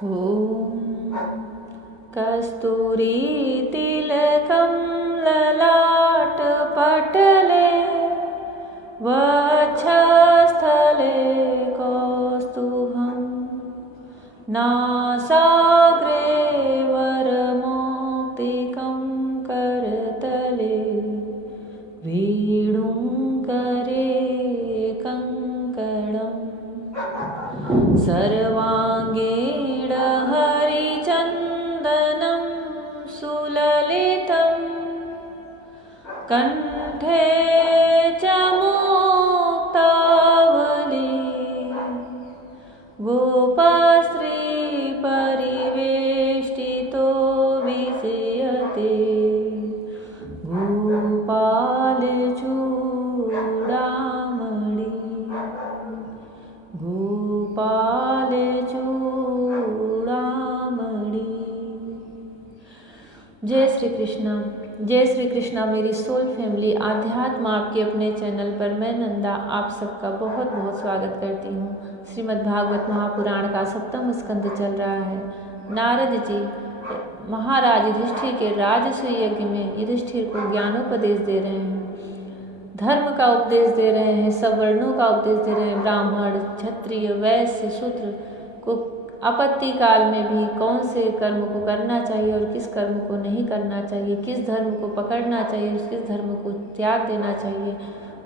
ॐ कस्तूरीतिलकं ललाटपटले वक्षस्थले कौस्तुभं नासाग्रे वरमौक्तिकं करतले वेणुकरे कङ्कणम् सर्वाङ्गेण हरिचन्दनं सुललितं कण्ठे च मुक्तावली गोपस्त्रीपरिवेष्टितो विजयते गोपालचूडामणि गोपालचूड़ामणि। जय श्री कृष्णा। जय श्री कृष्णा मेरी सोल फैमिली। आध्यात्म आपके अपने चैनल पर मैं नंदा आप सबका बहुत बहुत स्वागत करती हूँ। श्रीमद् भागवत महापुराण का 7वां स्कंद चल रहा है। नारद जी महाराज युधिष्ठिर के राजसूय यज्ञ में युधिष्ठिर को ज्ञानोपदेश दे रहे हैं, धर्म का उपदेश दे रहे हैं, सब वर्णों का उपदेश दे रहे हैं। ब्राह्मण, क्षत्रिय, वैश्य, शूद्र को आपत्ति काल में भी कौन से कर्म को करना चाहिए और किस कर्म को नहीं करना चाहिए, किस धर्म को पकड़ना चाहिए और किस धर्म को त्याग देना चाहिए,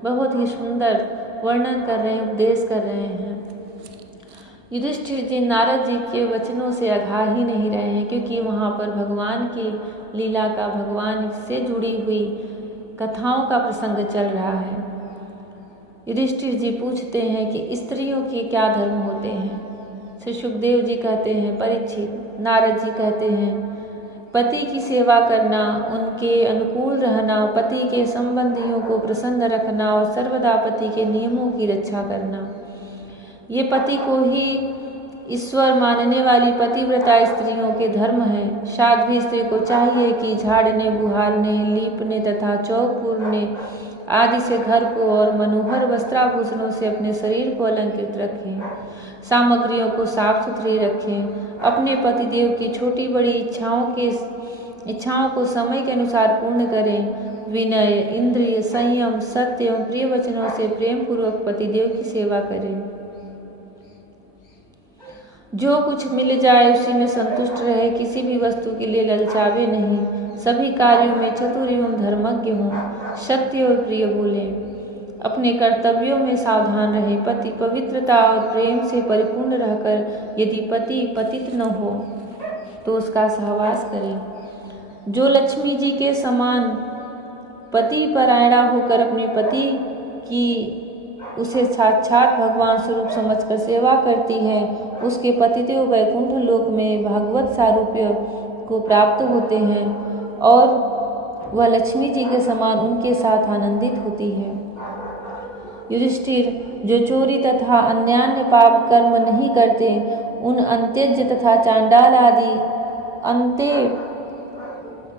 बहुत ही सुंदर वर्णन कर रहे हैं, उपदेश कर रहे हैं। युधिष्ठिर जी नारद जी के वचनों से अघा ही नहीं रहे हैं, क्योंकि वहाँ पर भगवान की लीला का, भगवान से जुड़ी हुई कथाओं का प्रसंग चल रहा है। युधिष्ठिर जी पूछते हैं कि स्त्रियों के क्या धर्म होते हैं। श्री सुखदेव जी कहते हैं, परीक्षित, नारद जी कहते हैं, पति की सेवा करना, उनके अनुकूल रहना, पति के संबंधियों को प्रसन्न रखना और सर्वदा पति के नियमों की रक्षा करना, ये पति को ही ईश्वर मानने वाली पतिव्रता स्त्रियों के धर्म हैं। साध्वी स्त्री को चाहिए कि झाड़ने, बुहारने, लीपने तथा चौक पूरने आदि से घर को और मनोहर वस्त्राभूषणों से अपने शरीर को अलंकृत रखें, सामग्रियों को साफ सुथरी रखें, अपने पतिदेव की छोटी बड़ी इच्छाओं को समय के अनुसार पूर्ण करें, विनय, इंद्रिय संयम, सत्य एवं प्रिय वचनों से प्रेम पूर्वक पतिदेव की सेवा करें, जो कुछ मिल जाए उसी में संतुष्ट रहे, किसी भी वस्तु के लिए ललचावे नहीं, सभी कार्यों में चतुर एवं धर्मज्ञ हों, सत्य और प्रिय बोलें, अपने कर्तव्यों में सावधान रहे, पति पवित्रता और प्रेम से परिपूर्ण रहकर यदि पति पतित न हो तो उसका सहवास करें, जो लक्ष्मी जी के समान पति परायणा होकर अपने पति की उसे साक्षात भगवान स्वरूप समझकर सेवा करती है, उसके पतिदेव वैकुंठ लोक में भागवत सारूप्य को प्राप्त होते हैं और वह लक्ष्मी जी के समान उनके साथ आनंदित होती है। युधिष्ठिर, जो चोरी तथा अन्यान्य पाप कर्म नहीं करते, उन अंत्यज तथा चांडाल आदि अंत्य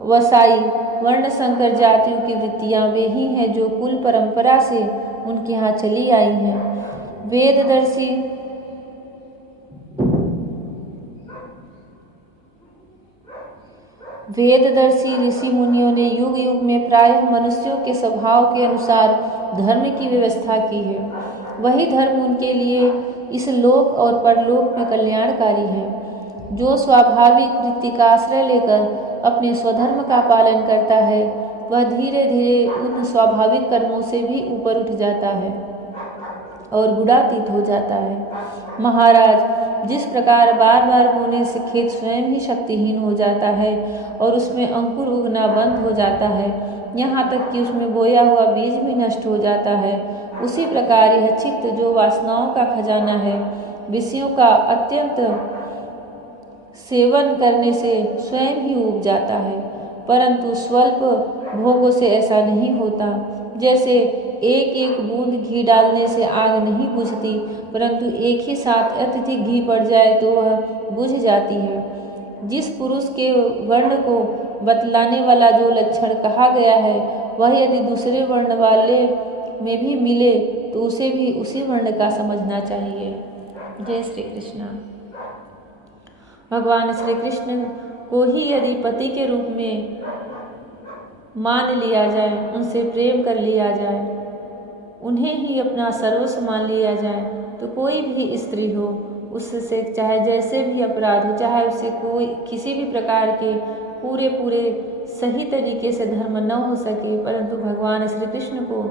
वसाई वर्ण संकर जातियों की वृत्तियां वे ही हैं जो कुल परंपरा से उनके यहाँ चली आई हैं। वेददर्शी ऋषि मुनियों ने युग युग में प्रायः मनुष्यों के स्वभाव के अनुसार धर्म की व्यवस्था की है। वही धर्म उनके लिए इस लोक और परलोक में कल्याणकारी है। जो स्वाभाविक वृत्ति का आश्रय लेकर अपने स्वधर्म का पालन करता है, वह धीरे धीरे उन स्वाभाविक कर्मों से भी ऊपर उठ जाता है और गुणातीत हो जाता है। महाराज, जिस प्रकार बार बार बोने से खेत स्वयं ही शक्तिहीन हो जाता है और उसमें अंकुर उगना बंद हो जाता है, यहाँ तक कि उसमें बोया हुआ बीज भी नष्ट हो जाता है, उसी प्रकार यह चित्त जो वासनाओं का खजाना है, विषयों का अत्यंत सेवन करने से स्वयं ही उग जाता है। परंतु स्वल्प भोगों से ऐसा नहीं होता। जैसे एक एक बूंद घी डालने से आग नहीं बुझती, परंतु एक ही साथ अत्यधिक घी पड़ जाए तो वह बुझ जाती है। जिस पुरुष के वर्ण को बतलाने वाला जो लक्षण कहा गया है, वह यदि दूसरे वर्ण वाले में भी मिले तो उसे भी उसी वर्ण का समझना चाहिए। जय श्री कृष्ण। भगवान श्री कृष्ण को ही यदि पति के रूप में मान लिया जाए, उनसे प्रेम कर लिया जाए, उन्हें ही अपना सर्वस्व मान लिया जाए, तो कोई भी स्त्री हो उससे चाहे जैसे भी अपराध हो, चाहे उसे कोई किसी भी प्रकार के पूरे सही तरीके से धर्म न हो सके, परंतु भगवान श्री कृष्ण को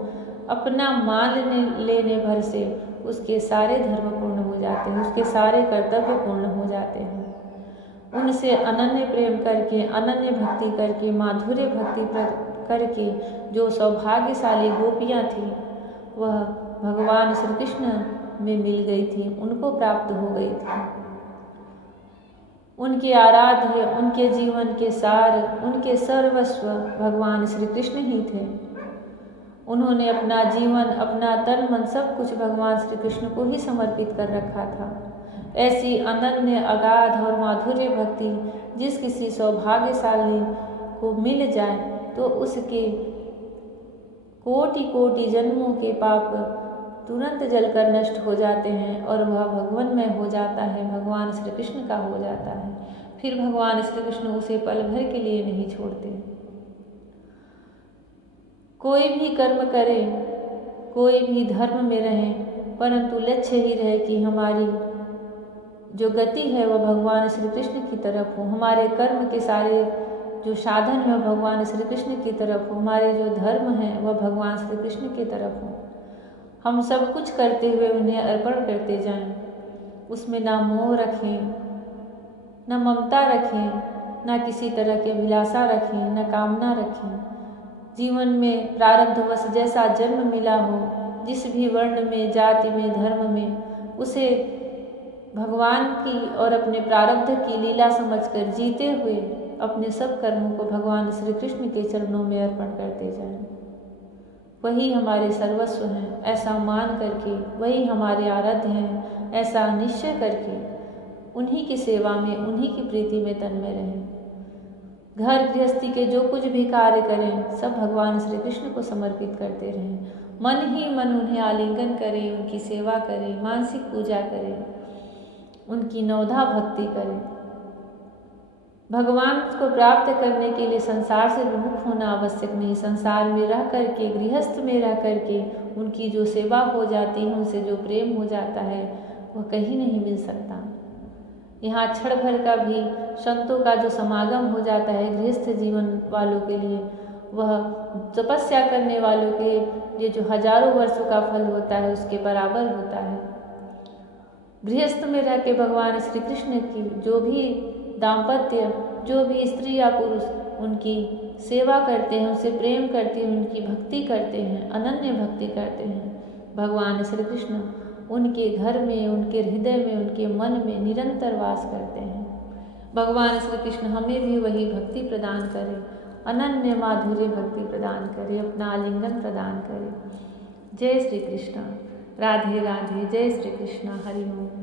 अपना मान लेने भर से उसके सारे धर्म पूर्ण हो जाते हैं, उसके सारे कर्तव्य पूर्ण हो जाते हैं। उनसे अनन्य प्रेम करके, अनन्य भक्ति करके, माधुर्य भक्ति करके जो सौभाग्यशाली गोपियाँ थीं वह भगवान श्री कृष्ण में मिल गई थी, उनको प्राप्त हो गई थी। उनके आराध्य, उनके जीवन के सार, उनके सर्वस्व भगवान श्री कृष्ण ही थे। उन्होंने अपना जीवन, अपना तन मन सब कुछ भगवान श्री कृष्ण को ही समर्पित कर रखा था। ऐसी अनन्य, अगाध और माधुर्य भक्ति जिस किसी सौभाग्यशाली को मिल जाए तो उसके कोटि कोटि जन्मों के पाप तुरंत जलकर नष्ट हो जाते हैं और वह भगवन्मय हो जाता है, भगवान श्री कृष्ण का हो जाता है। फिर भगवान श्री कृष्ण उसे पल भर के लिए नहीं छोड़ते। कोई भी कर्म करे, कोई भी धर्म में रहे, परंतु लक्ष्य ही रहे कि हमारी जो गति है वह भगवान श्री कृष्ण की तरफ हो, हमारे कर्म के सारे जो साधन है वह भगवान श्री कृष्ण की तरफ हो, हमारे जो धर्म है वह भगवान श्री कृष्ण की तरफ हो। हम सब कुछ करते हुए उन्हें अर्पण करते जाएं, उसमें ना मोह रखें, न ममता रखें, न किसी तरह की अभिलाषा रखें, न कामना रखें। जीवन में प्रारब्धवश जैसा जन्म मिला हो, जिस भी वर्ण में, जाति में, धर्म में, उसे भगवान की और अपने प्रारब्ध की लीला समझकर जीते हुए अपने सब कर्मों को भगवान श्री कृष्ण के चरणों में अर्पण करते जाएं। वही हमारे सर्वस्व हैं ऐसा मान करके, वही हमारे आराध्य हैं ऐसा निश्चय करके उन्हीं की सेवा में, उन्हीं की प्रीति में तन्मय रहें। घर गृहस्थी के जो कुछ भी कार्य करें सब भगवान श्री कृष्ण को समर्पित करते रहें। मन ही मन उन्हें आलिंगन करें, उनकी सेवा करें, मानसिक पूजा करें, उनकी नवधा भक्ति करें। भगवान को प्राप्त करने के लिए संसार से विमुख होना आवश्यक नहीं, संसार में रह करके, गृहस्थ में रह करके उनकी जो सेवा हो जाती है, उनसे जो प्रेम हो जाता है वह कहीं नहीं मिल सकता। यहाँ क्षण भर का भी संतों का जो समागम हो जाता है गृहस्थ जीवन वालों के लिए, वह तपस्या करने वालों के ये जो हजारों वर्षों का फल होता है उसके बराबर होता है। गृहस्थ में रह के भगवान श्री कृष्ण की जो भी दाम्पत्य, जो भी स्त्री या पुरुष उनकी सेवा करते हैं, उनसे प्रेम करते हैं, उनकी भक्ति करते हैं, अनन्य भक्ति करते हैं, भगवान श्री कृष्ण उनके घर में, उनके हृदय में, उनके मन में निरंतर वास करते हैं। भगवान श्री कृष्ण हमें भी वही भक्ति प्रदान करें, अनन्य माधुर्य भक्ति प्रदान करें, अपना आलिंगन प्रदान करें। जय श्री कृष्ण। राधे राधे। जय श्री कृष्ण। हरि ओम।